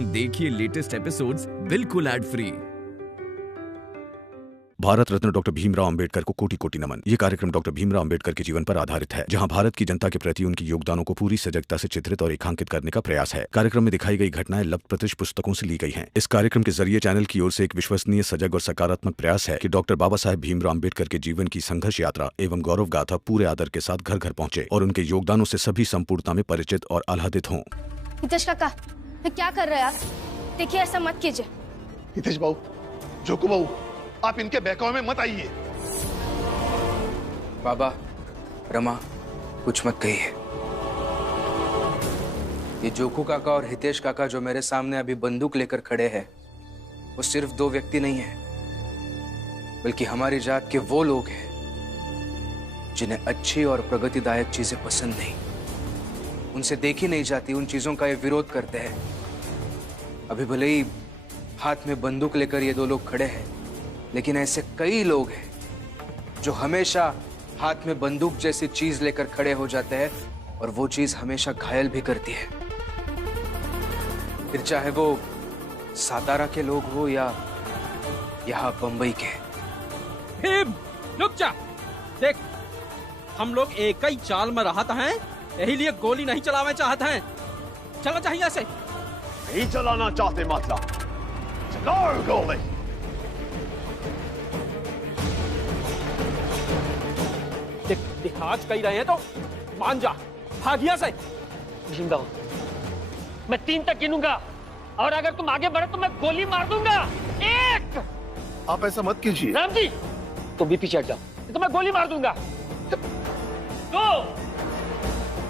देखिए latest episodes बिल्कुल ad free. Bharat Ratna doctor Bhimrao Ambedkar को कोटि कोटि नमन। ये कार्यक्रम डॉक्टर भीमराव अंबेडकर के जीवन पर आधारित है, जहां भारत की जनता के प्रति उनके योगदानों को पूरी सजगता से चित्रित और रेखांकित करने का प्रयास है। कार्यक्रम में दिखाई गई घटनाएं लब्ध पुस्तकों से ली गई हैं। इस कार्यक्रम के जरिए चैनल की ओर से एक विश्वसनीय, सजग और सकारात्मक प्रयास है कि डॉक्टर बाबा साहेब भीमराव अंबेडकर के जीवन की संघर्ष यात्रा एवं गौरव गाथा पूरे आदर के साथ घर घर पहुंचे और उनके योगदानों से सभी संपूर्णता में परिचित और आह्लादित हों। हितेश काका, क्या कर रहे हैं आप? देखिए, ऐसा मत कीजिए। हितेश बाबू, जोकू बाबू, आप इनके बहकावे में मत आइए। बाबा, रमा, कुछ मत कहिए। ये जोकू काका और हितेश काका जो मेरे सामने अभी बंदूक लेकर खड़े हैं, वो सिर्फ दो व्यक्ति नहीं हैं, बल्कि हमारी जात के वो लोग हैं जिन्हें अच्छी और प्रगतिदायक चीजें पसंद नहीं, उनसे देखी नहीं जाती, उन चीजों का ये विरोध करते हैं। अभी भले ही हाथ में बंदूक लेकर ये दो लोग खड़े हैं, लेकिन ऐसे कई लोग हैं जो हमेशा हाथ में बंदूक जैसी चीज लेकर खड़े हो जाते हैं और वो चीज हमेशा घायल भी करती है। फिर चाहे वो सातारा के लोग हो या यहाँ बंबई के। भीम, रुक जा। देख, हम लोग एक ही चाल में रहते हैं, यही लिए गोली नहीं चलावे चाहते हैं। चलो चाहिए ऐसे नहीं चलाना चाहते, मतलब चलाओ गोली। दिखाज कही रहे हैं तो मान जा, भागिया से। भीमराव, मैं 3 तक गिनूंगा और अगर तुम आगे बढ़े तो मैं गोली मार दूंगा। 1। आप ऐसा मत कीजिए। राम जी, तुम भी पीछे हट जाओ, तो मैं गोली मार दूंगा। 2।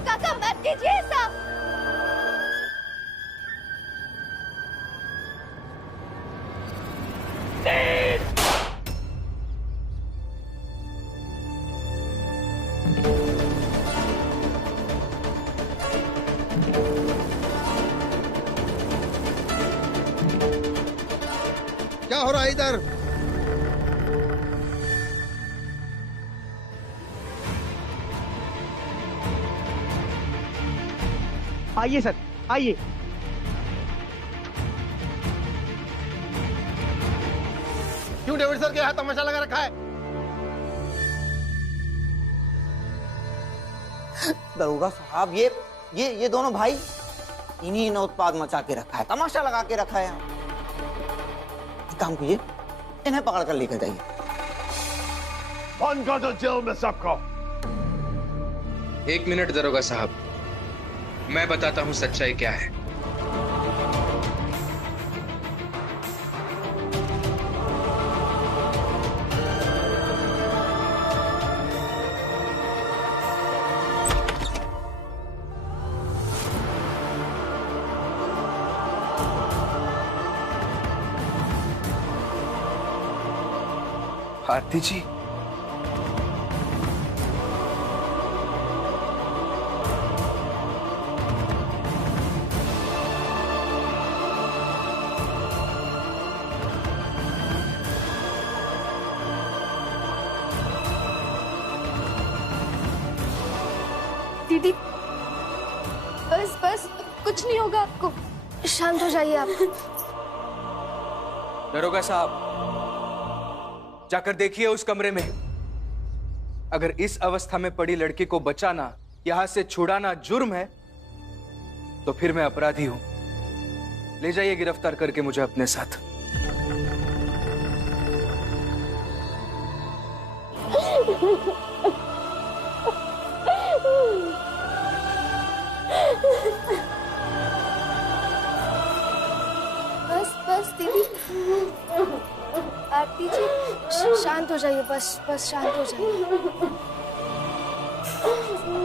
काका, मत कीजिए ऐसा। 3। क्या हो रहा है इधर? आइए सर, आइए। क्यों डेविड सर के यहाँ तमाशा लगा रखा है? दरोगा साहब, ये दोनों भाई, इन्हीं ने उत्पाद मचा के रखा है, तमाशा लगा के रखा है। काम कीजिए, इन्हें पकड़ कर लेकर जाइए। बंद कर दो जेल में सबको। 1 मिनट दरोगा साहब, मैं बताता हूं सच्चाई क्या है। आरती जी, दीदी, बस कुछ नहीं होगा आपको, शांत हो जाइए आप। दरोगा साहब, जाकर देखिए उस कमरे में। अगर इस अवस्था में पड़ी लड़की को बचाना, यहां से छुड़ाना जुर्म है, तो फिर मैं अपराधी हूं। ले जाइए गिरफ्तार करके मुझे अपने साथ। बस दीदी, आरती जी, शांत हो जाइए, बस शांत हो जाइए।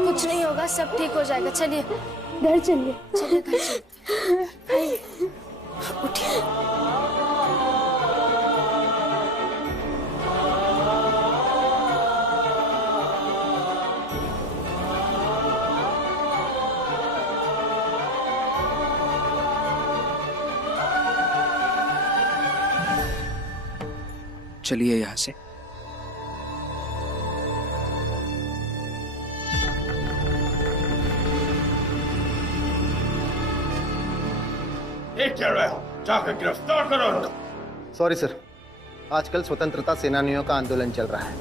कुछ नहीं होगा, सब ठीक हो जाएगा। चलिए घर चलिए, घर चलिए। उठिए। चलिए यहां से। चल रहे हो? जाकर गिरफ्तार करो उनको। सॉरी सर, आजकल स्वतंत्रता सेनानियों का आंदोलन चल रहा है।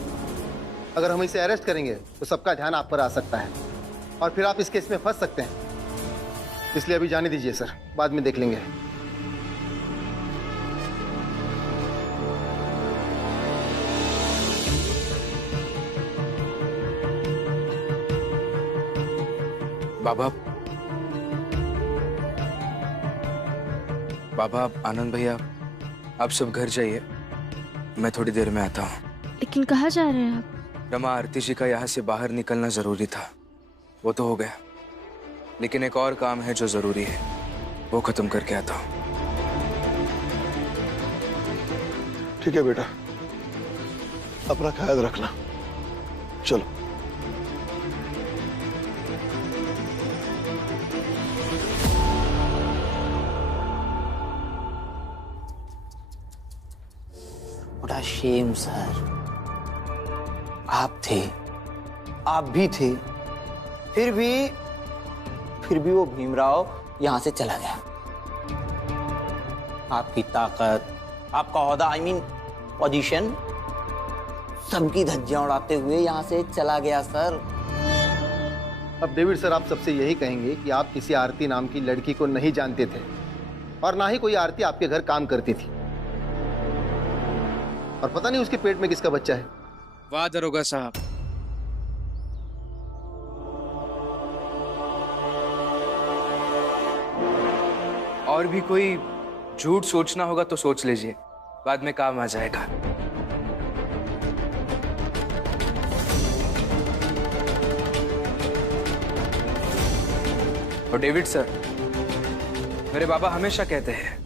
अगर हम इसे अरेस्ट करेंगे तो सबका ध्यान आप पर आ सकता है और फिर आप इस केस में फंस सकते हैं। इसलिए अभी जाने दीजिए सर, बाद में देख लेंगे। बाबा, आनंद भैया, आप सब घर जाइए, मैं थोड़ी देर में आता हूँ। लेकिन कहाँ जा रहे हैं आप? रमा, आरती जी का यहाँ से बाहर निकलना जरूरी था, वो तो हो गया, लेकिन एक और काम है जो जरूरी है, वो खत्म करके आता हूँ। ठीक है बेटा, अपना ख्याल रखना। चलो। बड़ा शेम सर, आप थे, आप भी थे, फिर भी वो भीमराव यहां से चला गया। आपकी ताकत, आपका ओहदा, आई मीन पोजीशन, सबकी धज्जियां उड़ाते हुए यहां से चला गया सर। अब डेविड सर, आप सबसे यही कहेंगे कि आप किसी आरती नाम की लड़की को नहीं जानते थे और ना ही कोई आरती आपके घर काम करती थी, और पता नहीं उसके पेट में किसका बच्चा है। वाह दरोगा साहब, और भी कोई झूठ सोचना होगा तो सोच लीजिए, बाद में काम आ जाएगा। और डेविड सर, मेरे बाबा हमेशा कहते हैं,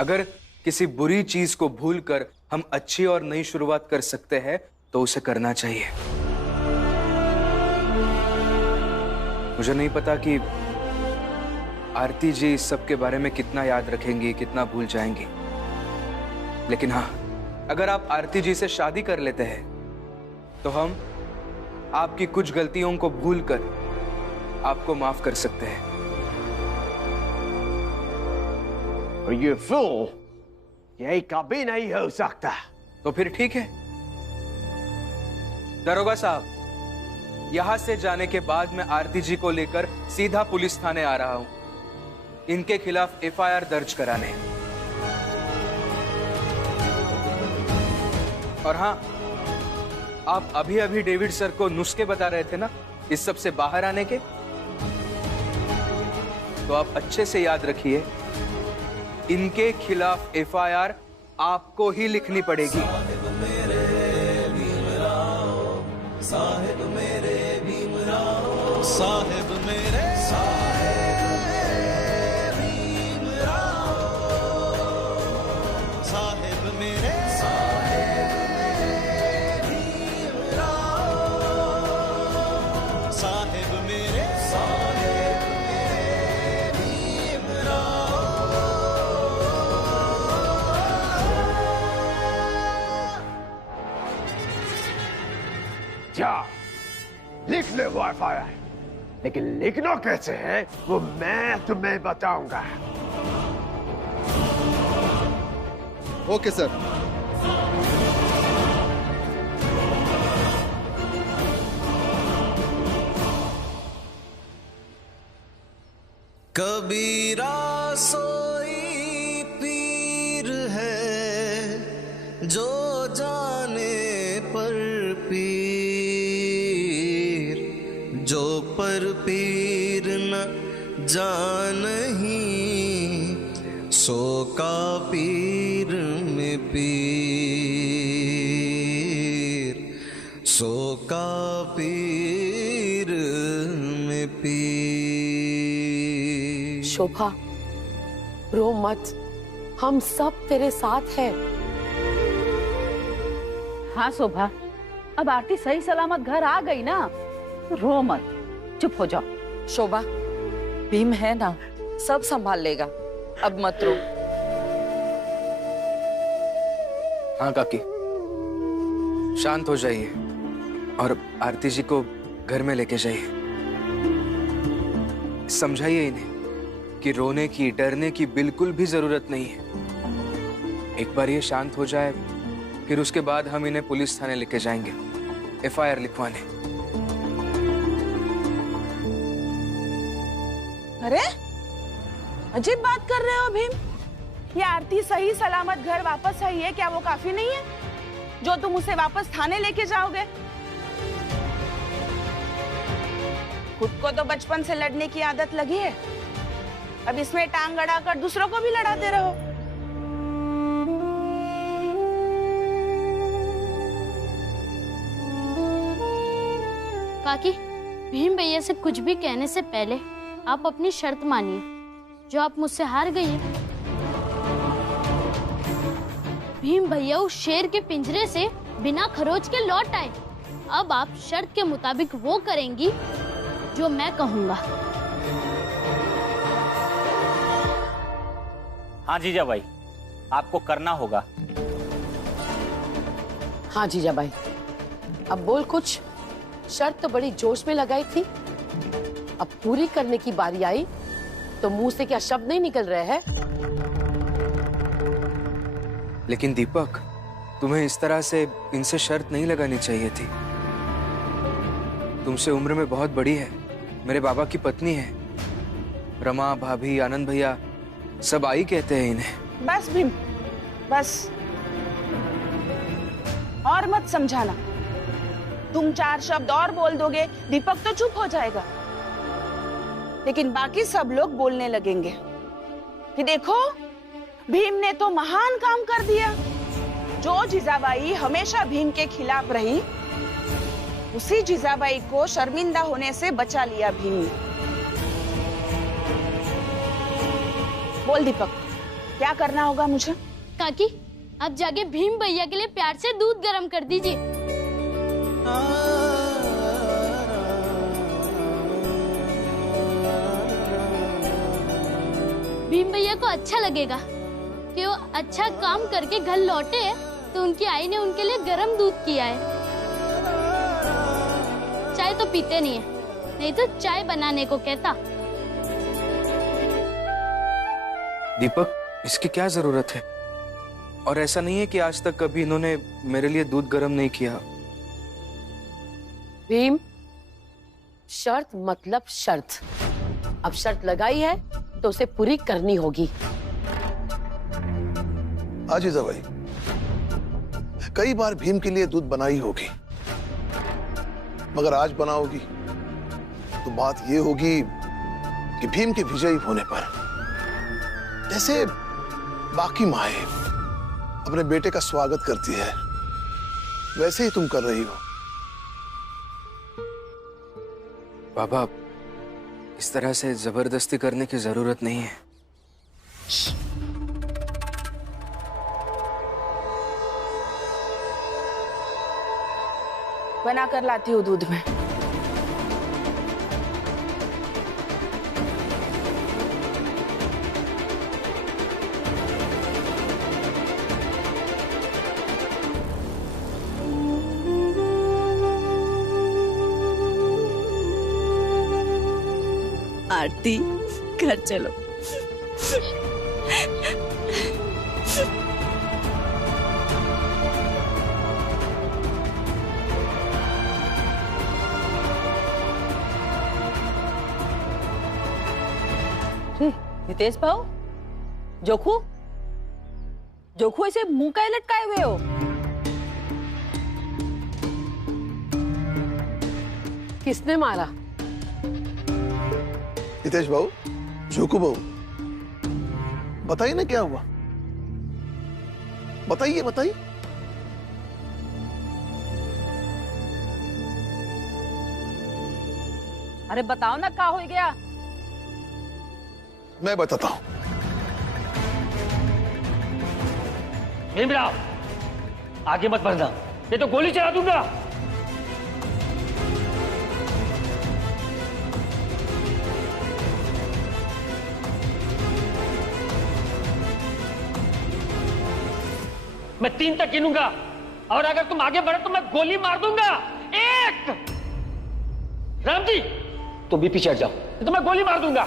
अगर किसी बुरी चीज को भूलकर हम अच्छी और नई शुरुआत कर सकते हैं तो उसे करना चाहिए। मुझे नहीं पता कि आरती जी इस सब के बारे में कितना याद रखेंगी, कितना भूल जाएंगी, लेकिन हाँ, अगर आप आरती जी से शादी कर लेते हैं तो हम आपकी कुछ गलतियों को भूलकर आपको माफ कर सकते हैं। और ये फूल, यही कभी नहीं हो सकता। तो फिर ठीक है दरोगा साहब, यहां से जाने के बाद मैं आरती जी को लेकर सीधा पुलिस थाने आ रहा हूं, इनके खिलाफ एफआईआर दर्ज कराने। और हाँ, आप अभी अभी डेविड सर को नुस्खे बता रहे थे ना इस सब से बाहर आने के, तो आप अच्छे से याद रखिए, इनके खिलाफ एफआईआर आपको ही लिखनी पड़ेगी। साहिब मेरे भीमराव, साहिब मेरे साहिब मेरे साहिब मेरे जा लिख ले वो एफआईआर, लेकिन लिखना कैसे है वो मैं तुम्हें बताऊंगा। Okay sir. कबीरा सोई पीर है जो जाने पर पीर, जो पर पीर न जानही, सो का पीर में पीर, सो का पीर में पीर। शोभा, रो मत, हम सब तेरे साथ हैं। हाँ शोभा, अब आरती सही सलामत घर आ गई ना, रो मत, चुप हो जाओ। शोभा, भीम है ना, सब संभाल लेगा, अब मत रो। हाँ काकी, शांत हो जाइए और आरती जी को घर में लेके जाइए। समझाइए इन्हें आपकी रोने की, डरने की बिल्कुल भी जरूरत नहीं है। एक बार ये शांत हो जाए, फिर उसके बाद हम इन्हें पुलिस थाने लेके जाएंगे FIR लिखवाने। अरे अजीब बात कर रहे हो भीम। ये आरती सही सलामत घर वापस आई है, क्या वो काफी नहीं है जो तुम उसे वापस थाने लेके जाओगे? खुद को तो बचपन से लड़ने की आदत लगी है, अब इसमें टांग अड़ाकर दूसरों को भी लड़ाते रहो। काकी, भीम भैया से कुछ भी कहने से पहले आप अपनी शर्त मानिए, जो आप मुझसे हार गई है। भीम भैया उस शेर के पिंजरे से बिना खरोच के लौट आए। अब आप शर्त के मुताबिक वो करेंगी जो मैं कहूंगा। हाँ जीजा भाई, आपको करना होगा। हाँ जीजा भाई, अब बोल कुछ। शर्त तो बड़ी जोश में लगाई थी, अब पूरी करने की बारी आई तो मुंह से क्या शब्द नहीं निकल रहे हैं? लेकिन दीपक, तुम्हें इस तरह से इनसे शर्त नहीं लगानी चाहिए थी। तुमसे उम्र में बहुत बड़ी है, मेरे बाबा की पत्नी है। रमा भाभी, आनंद भैया सब आई कहते हैं इन्हें। बस भीम, बस और मत समझाना। तुम 4 शब्द और बोल दोगे, दीपक तो चुप हो जाएगा, लेकिन बाकी सब लोग बोलने लगेंगे कि देखो भीम ने तो महान काम कर दिया। जो जीजाबाई हमेशा भीम के खिलाफ रही, उसी जीजाबाई को शर्मिंदा होने से बचा लिया भीम ने। बोल दीपक, क्या करना होगा मुझे? काकी, अब जाके भीम भैया के लिए प्यार से दूध गर्म कर दीजिए। भीम भैया को अच्छा लगेगा कि वो अच्छा काम करके घर लौटे तो उनकी आई ने उनके लिए गर्म दूध किया है। चाय तो पीते नहीं है, नहीं तो चाय बनाने को कहता। दीपक, इसकी क्या जरूरत है? और ऐसा नहीं है कि आज तक कभी इन्होंने मेरे लिए दूध गर्म नहीं किया। भीम, शर्त मतलब शर्त। अब शर्त लगाई है तो उसे पूरी करनी होगी। आजीजा भाई, कई बार भीम के लिए दूध बनाई होगी, मगर आज बनाओगी तो बात ये होगी कि भीम के विजयी होने पर जैसे बाकी माएं अपने बेटे का स्वागत करती है, वैसे ही तुम कर रही हो। बाबा, इस तरह से जबरदस्ती करने की जरूरत नहीं है। बना कर लाती हूँ दूध में। आरती, घर चलो। नितेश भाऊ, जोखू जोखू ऐसे मुंह का लटकाए हुए हो? किसने मारा? हितेश बाबू, जोकू बाबू, बताइए ना क्या हुआ, बताइए बताइए। अरे बताओ ना, क्या हो गया? मैं बताता हूं। भीमराव, आगे मत बढ़ना, ये तो गोली चला दूंगा। मैं 3 तक गिनूंगा और अगर तुम आगे बढ़े तो मैं गोली मार दूंगा। 1। राम जी, तुम भी पीछे हट जाओ, तो मैं गोली मार दूंगा।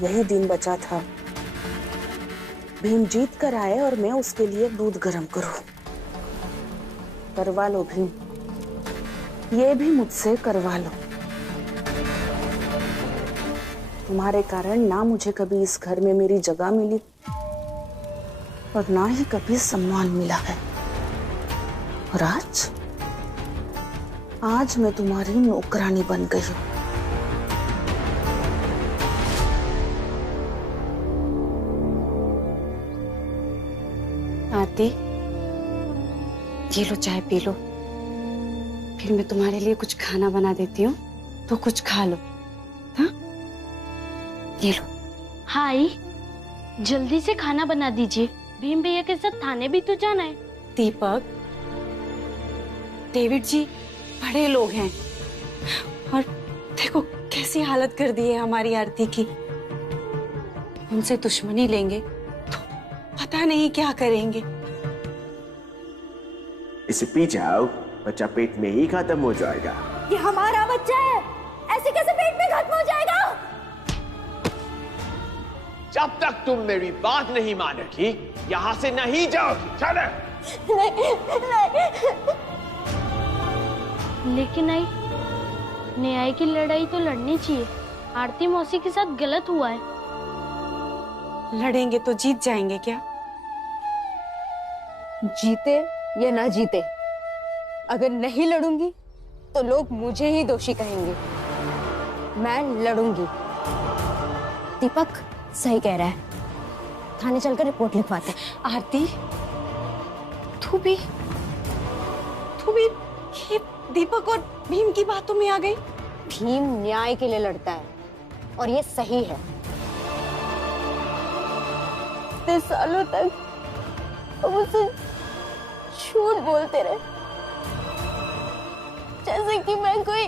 यही दिन बचा था। भीम जीत कर आए और मैं उसके लिए दूध गर्म करूं। करवा लो भीम, ये भी मुझसे करवा लो। तुम्हारे कारण ना मुझे कभी इस घर में मेरी जगह मिली और ना ही कभी सम्मान मिला है। और आज मैं तुम्हारी नौकरानी बन गई हूं। आरती, ये लो चाय पी लो, फिर मैं तुम्हारे लिए कुछ खाना बना देती हूँ, तो कुछ खा लो। हाँ, ये लो। हाय, जल्दी से खाना बना दीजिए, भीम भैया के साथ थाने भी तो जाना है। दीपक, डेविड जी बड़े लोग हैं और देखो कैसी हालत कर दी है हमारी आरती की। उनसे दुश्मनी लेंगे तो पता नहीं क्या करेंगे। इसे पी जाओ, बच्चा पेट में ही खत्म हो जाएगा। ये हमारा बच्चा है, ऐसे कैसे पेट में खत्म हो जाएगा? जब तक तुम मेरी बात नहीं मानोगी, यहाँ से नहीं जाओगी। चले। लेकिन आई, न्याय की लड़ाई तो लड़नी चाहिए। आरती मौसी के साथ गलत हुआ है। लड़ेंगे तो जीत जाएंगे क्या? जीते या ना जीते, अगर नहीं लड़ूंगी तो लोग मुझे ही दोषी कहेंगे। मैं लड़ूंगी। दीपक सही कह रहा है, थाने चलकर रिपोर्ट लिखवाते हैं। आरती, तू भी ये दीपक और भीम की बातों में आ गई। भीम न्याय के लिए लड़ता है और ये सही है। इतने सालों तक वो मुझसे झूठ बोलते रहे, जैसे कि मैं कोई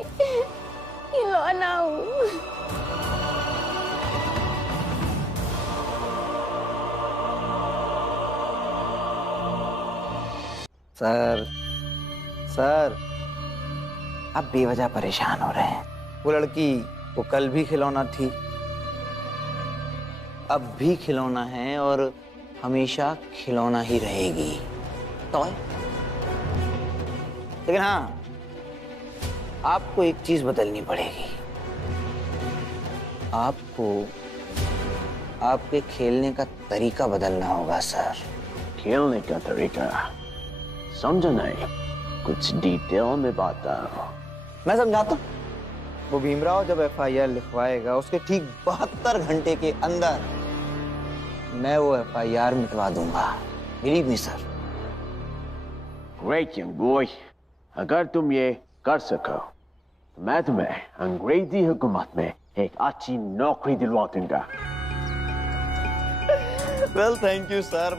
खिलौना हूँ। सर, आप बेवजह परेशान हो रहे हैं। वो लड़की वो कल भी खिलौना थी, अब भी खिलौना है और हमेशा खिलौना ही रहेगी। तो लेकिन हाँ, आपको एक चीज बदलनी पड़ेगी। आपको आपके खेलने का तरीका बदलना होगा सर। खेलने का तरीका समझा नहीं, कुछ डिटेल में बताओ। मैं समझाता हूँ। वो भीमराव जब FIR लिखवाएगा, उसके ठीक 72 घंटे के अंदर मैं वो FIR मिटवा दूंगा। Believe me sir. Great young boy, अगर तुम ये कर सको तो मैं तुम्हें अंग्रेजी हुकूमत में एक अच्छी नौकरी दिलवा दूंगा। Well thank you sir.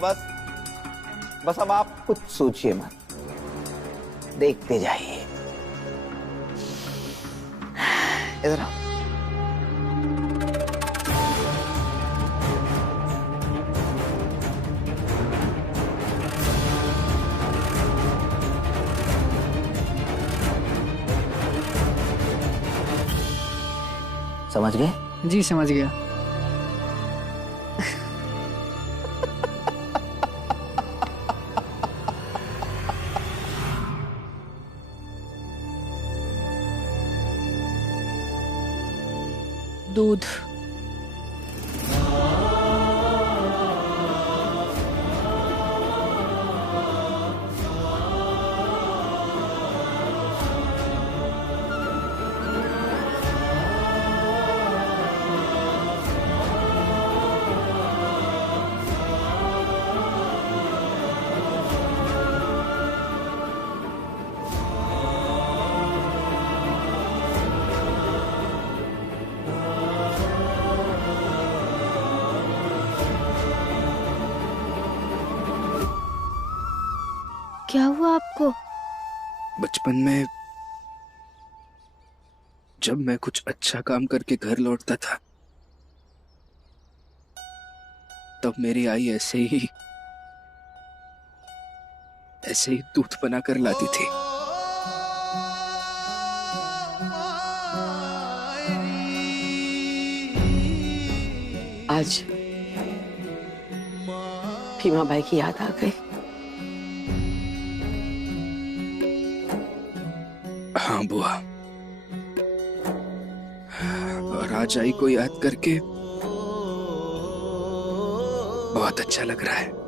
बस अब आप कुछ सोचिए मत, देखते जाइए। इधर आओ। समझ गए? जी समझ गया। दूध। क्या हुआ आपको? बचपन में जब मैं कुछ अच्छा काम करके घर लौटता था, तब मेरी आई ऐसे ही दूध बना कर लाती थी। आज भीमा बाई की याद आ गई। हाँ बुआ, राजाई को याद करके बहुत अच्छा लग रहा है।